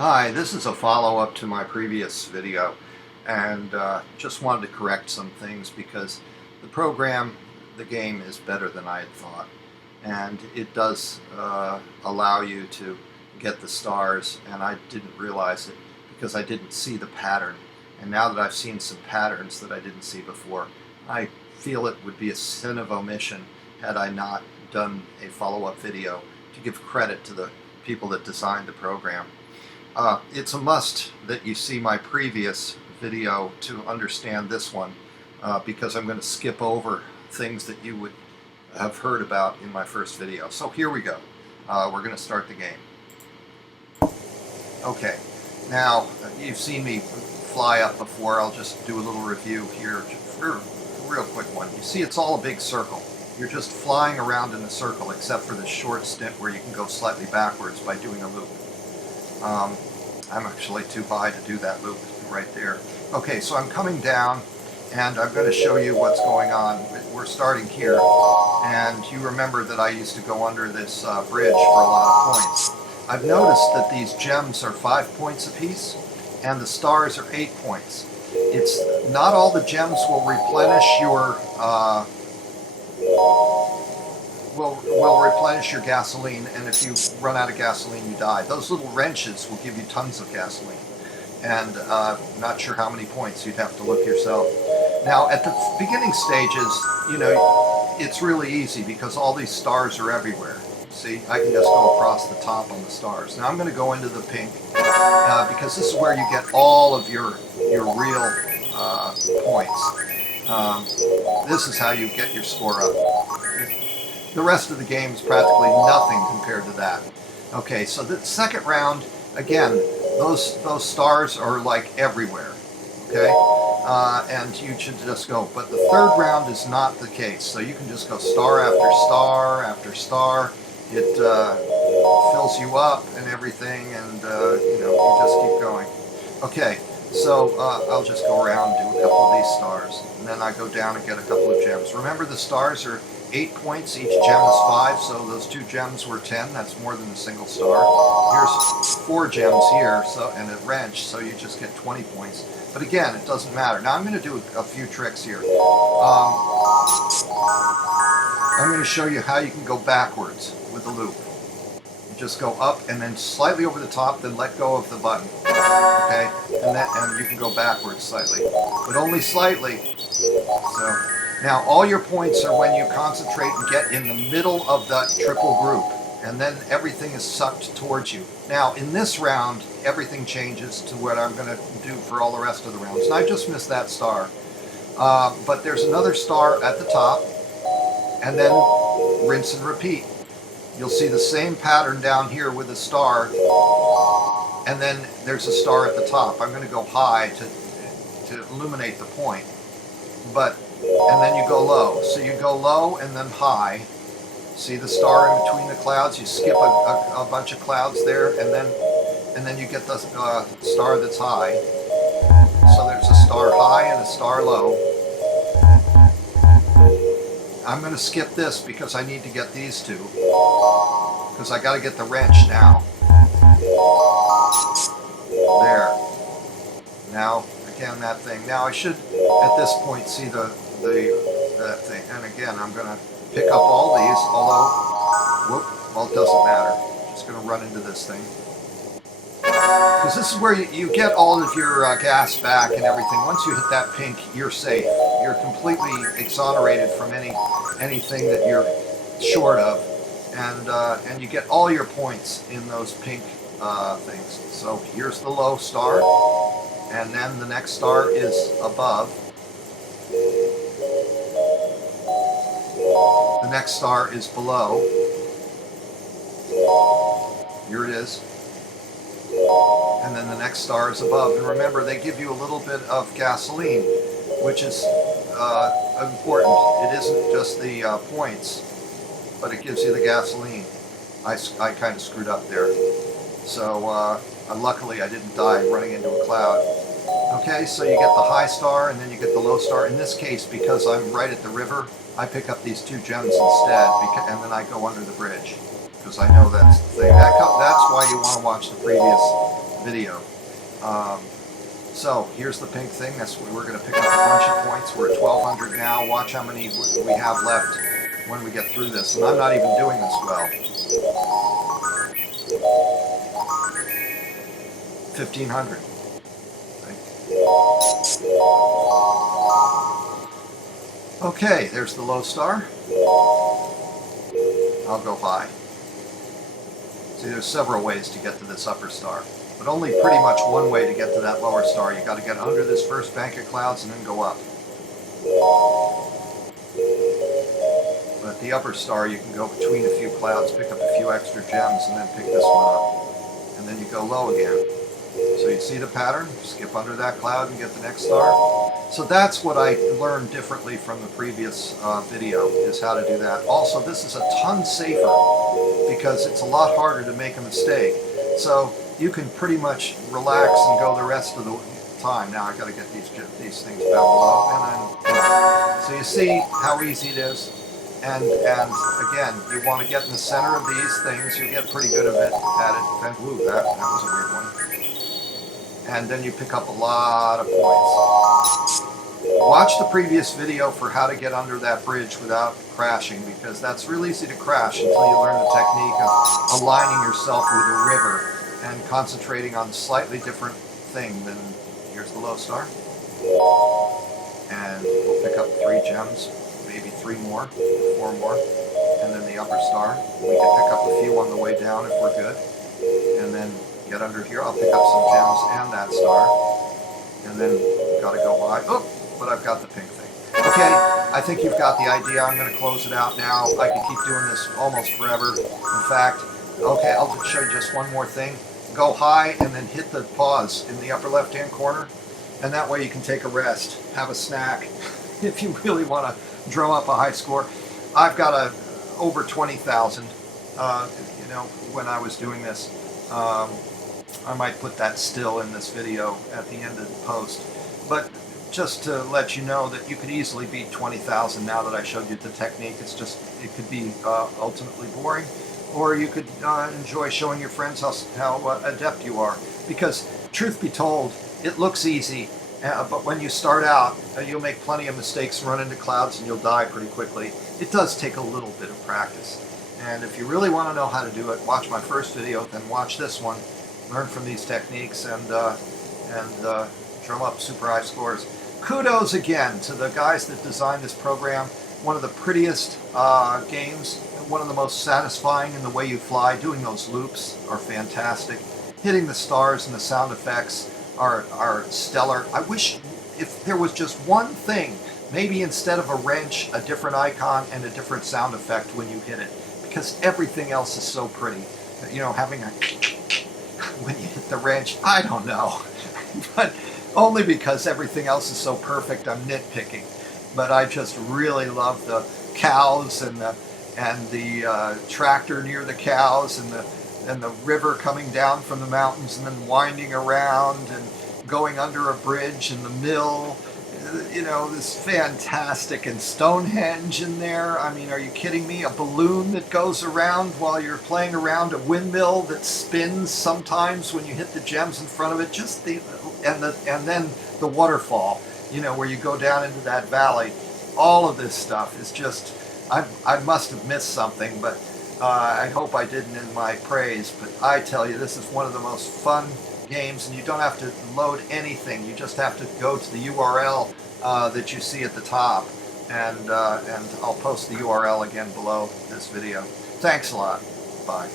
Hi, this is a follow-up to my previous video, and just wanted to correct some things because the game is better than I had thought, and it does allow you to get the stars, and I didn't realize it because I didn't see the pattern. And now that I've seen some patterns that I didn't see before, I feel it would be a sin of omission had I not done a follow-up video to give credit to the people that designed the program. It's a must that you see my previous video to understand this one, because I'm going to skip over things that you would have heard about in my first video. So here we go. We're going to start the game. Okay, now you've seen me fly up before. I'll just do a little review here, for a real quick one. You see, it's all a big circle. You're just flying around in a circle, except for this short stint where you can go slightly backwards by doing a loop. I'm actually too high to do that loop right there. Okay, so I'm coming down, and I'm going to show you what's going on. We're starting here, and you remember that I used to go under this bridge for a lot of points. I've noticed that these gems are 5 points apiece, and the stars are 8 points. It's not all the gems will replenish your will replenish your gasoline, and if you run out of gasoline, you die. Those little wrenches will give you tons of gasoline, and not sure how many points. You'd have to look yourself. Now, at the beginning stages, you know, it's really easy because all these stars are everywhere. See, I can just go across the top on the stars. Now I'm going to go into the pink because this is where you get all of your real points. This is how you get your score up. The rest of the game is practically nothing compared to that. Okay, so the second round, again, those stars are like everywhere, okay? And you should just go. But the third round is not the case. So you can just go star after star after star. It fills you up and everything, and you know, you just keep going. Okay, so I'll just go around and do a couple of these stars, and then I go down and get a couple of gems. Remember, the stars are 8 points, each gem is 5, so those 2 gems were 10. That's more than a single star. Here's 4 gems here, so and a wrench, so you just get 20 points. But again, it doesn't matter. Now I'm going to do a few tricks here. I'm going to show you how you can go backwards with the loop. You just go up and then slightly over the top, then let go of the button. Okay, and you can go backwards slightly, but only slightly. So. Now, all your points are when you concentrate and get in the middle of that triple group, and then everything is sucked towards you. Now, in this round, everything changes to what I'm going to do for all the rest of the rounds. And I just missed that star. But there's another star at the top, and then rinse and repeat. You'll see the same pattern down here with a star, and then there's a star at the top. I'm going to go high to illuminate the point. And then you go low. So you go low and then high. See the star in between the clouds? You skip a bunch of clouds there, and then you get the star that's high. So there's a star high and a star low. I'm going to skip this because I need to get these two. Because I got to get the wrench now. There. Now, again, that thing. Now I should, at this point, see that thing. And again, I'm going to pick up all these, although, well, it doesn't matter. I'm just going to run into this thing. Because this is where you get all of your gas back and everything. Once you hit that pink, you're safe. You're completely exonerated from anything that you're short of. And you get all your points in those pink things. So here's the low star. And then the next star is above. The next star is below. Here it is. And then the next star is above. And remember, they give you a little bit of gasoline, which is important. It isn't just the points, but it gives you the gasoline. I kind of screwed up there. So luckily I didn't die running into a cloud. Okay, so you get the high star and then you get the low star. In this case, because I'm right at the river, I pick up these 2 gems instead, and then I go under the bridge, because I know that's the thing. That's why you want to watch the previous video. So here's the pink thing. That's where we're going to pick up a bunch of points. We're at 1,200 now. Watch how many we have left when we get through this. And I'm not even doing this well. 1,500. Okay, there's the low star. I'll go high. See, there's several ways to get to this upper star, but only pretty much one way to get to that lower star. You got to get under this first bank of clouds and then go up. But the upper star, you can go between a few clouds, pick up a few extra gems, and then pick this one up. And then you go low again. So you see the pattern? Skip under that cloud and get the next star. So that's what I learned differently from the previous video, is how to do that. Also, this is a ton safer because it's a lot harder to make a mistake. So you can pretty much relax and go the rest of the time. Now I got to get these things down below, and then so you see how easy it is. And again, you want to get in the center of these things. You get pretty good at it. Ooh, that was a weird one. And then you pick up a lot of points. Watch the previous video for how to get under that bridge without crashing, because that's real easy to crash until you learn the technique of aligning yourself with a river and concentrating on a slightly different thing than, here's the low star. And we'll pick up 3 gems, maybe 3 more, 4 more, and then the upper star. We can pick up a few on the way down if we're good. And then get under here, I'll pick up some gems and that star. And then got to go high. Oh, but I've got the pink thing. Okay, I think you've got the idea. I'm going to close it out now. I can keep doing this almost forever. In fact, okay, I'll show you just one more thing. Go high and then hit the pause in the upper left-hand corner. And that way you can take a rest, have a snack, if you really want to drum up a high score. I've got over 20,000, when I was doing this. I might put that still in this video at the end of the post. But just to let you know that you could easily beat 20,000 now that I showed you the technique. It's just, it could be ultimately boring, or you could enjoy showing your friends how adept you are. Because truth be told, it looks easy, but when you start out, you'll make plenty of mistakes, run into clouds, and you'll die pretty quickly. It does take a little bit of practice. And if you really want to know how to do it, watch my first video, then watch this one, learn from these techniques, and drum up super high scores. Kudos again to the guys that designed this program. One of the prettiest games, one of the most satisfying in the way you fly. Doing those loops are fantastic. Hitting the stars and the sound effects are stellar. I wish if there was just one thing, maybe instead of a wrench, a different icon and a different sound effect when you hit it, because everything else is so pretty. You know, having a when you hit the wrench, I don't know, but only because everything else is so perfect, I'm nitpicking. But I just really love the cows and the tractor near the cows, and the river coming down from the mountains and then winding around and going under a bridge, and the mill. You know, this fantastic, and Stonehenge in there. I mean, are you kidding me? A balloon that goes around while you're playing around, a windmill that spins sometimes when you hit the gems in front of it. Just and then the waterfall, you know, where you go down into that valley. All of this stuff is just, I must have missed something, but I hope I didn't in my praise. But I tell you, this is one of the most fun games, and you don't have to load anything. You just have to go to the URL that you see at the top, and I'll post the URL again below this video. Thanks a lot. Bye.